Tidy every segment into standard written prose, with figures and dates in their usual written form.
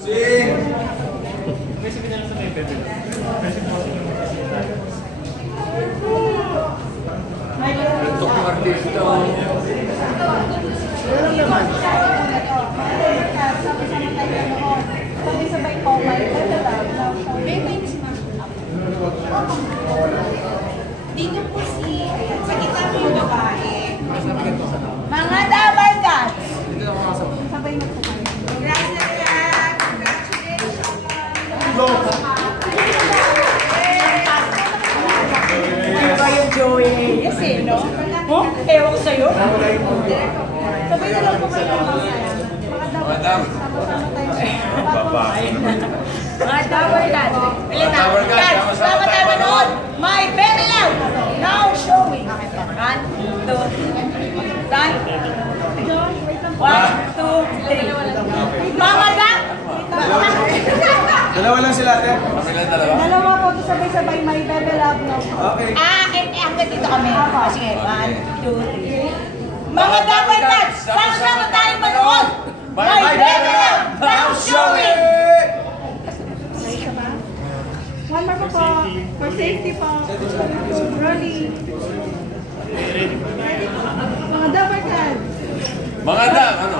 Sing! May sabi na lang sa may bebe. Ito kong artista. Meron naman. Sabay-sabay po, may dito po si, sa kita po yung babae. Mga double cuts! Dito na makasama. Sabay na po kayo. Congratulations! Ano ba yung Joey? Yes eh, no? Oh, ewan ko sa'yo. Sabay na lang po kayo. Mga double cuts. Sama-sama tayo. Mga double cuts. Double cuts. Sama tayo manood. My Baby Love. Now showing. One, two, done. 1, 2, 3. Mga Dalawa lang sila, ate. Kami lang dalawa? Dalawa po, sabay-sabay, My Baby Love now. Okay. Hanggang dito kami. Sige, 1, 2, 3. Mga double cuts. Sama-sama tayo manood. My Baby Love. Now showing. One more po. For safety po. Rolling. Mga double cuts. Mga ano?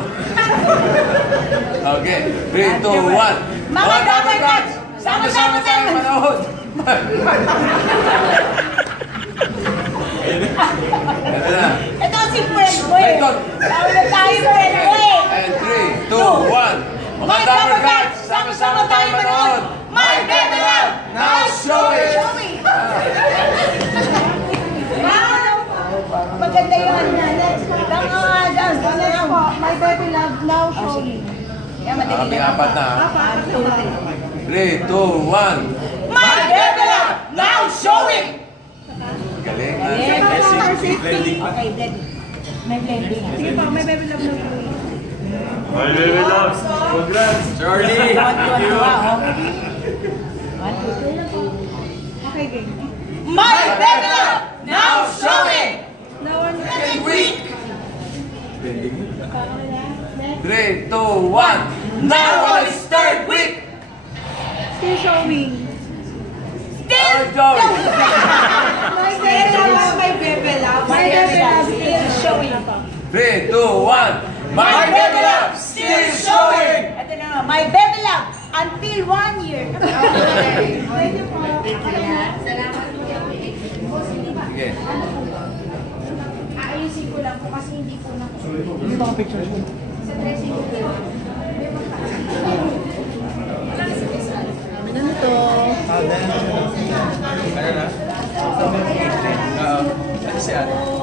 Okay. 3, 2, 1. Mga double cuts. Sama-sama tayo manood. Ito si Fred Boy. Tawag na tayo Fred Boy. And 3, 2, 1. Mga double cuts. Sama-sama tayo manood. My Baby Love. Now showing. Maganda yun. My Baby Love now showing. Kami apat na. 3, 2, 1. My Baby Love now showing. Galing. Blending. Okay, blending. May blending. Sige pa, My Baby Love now showing. My baby loves. Congrats. Charlie. Thank you. Okay, game. My Baby Love now showing. Next week. 3, 2, 1. Now on its third week. Still showing. Still showing. My Baby Love. My Baby Love. My Baby Love still showing. 3, 2, 1. My Baby Love still showing. Ito na, My Baby Love until 1 year. Thank you po. Salamat po. Sige. Aayusin ko lang po kasi hindi po na. Hindi ba ang picture siya? Sa dressing ko. Kami na nito. Ano na? Oo. Ano si ate?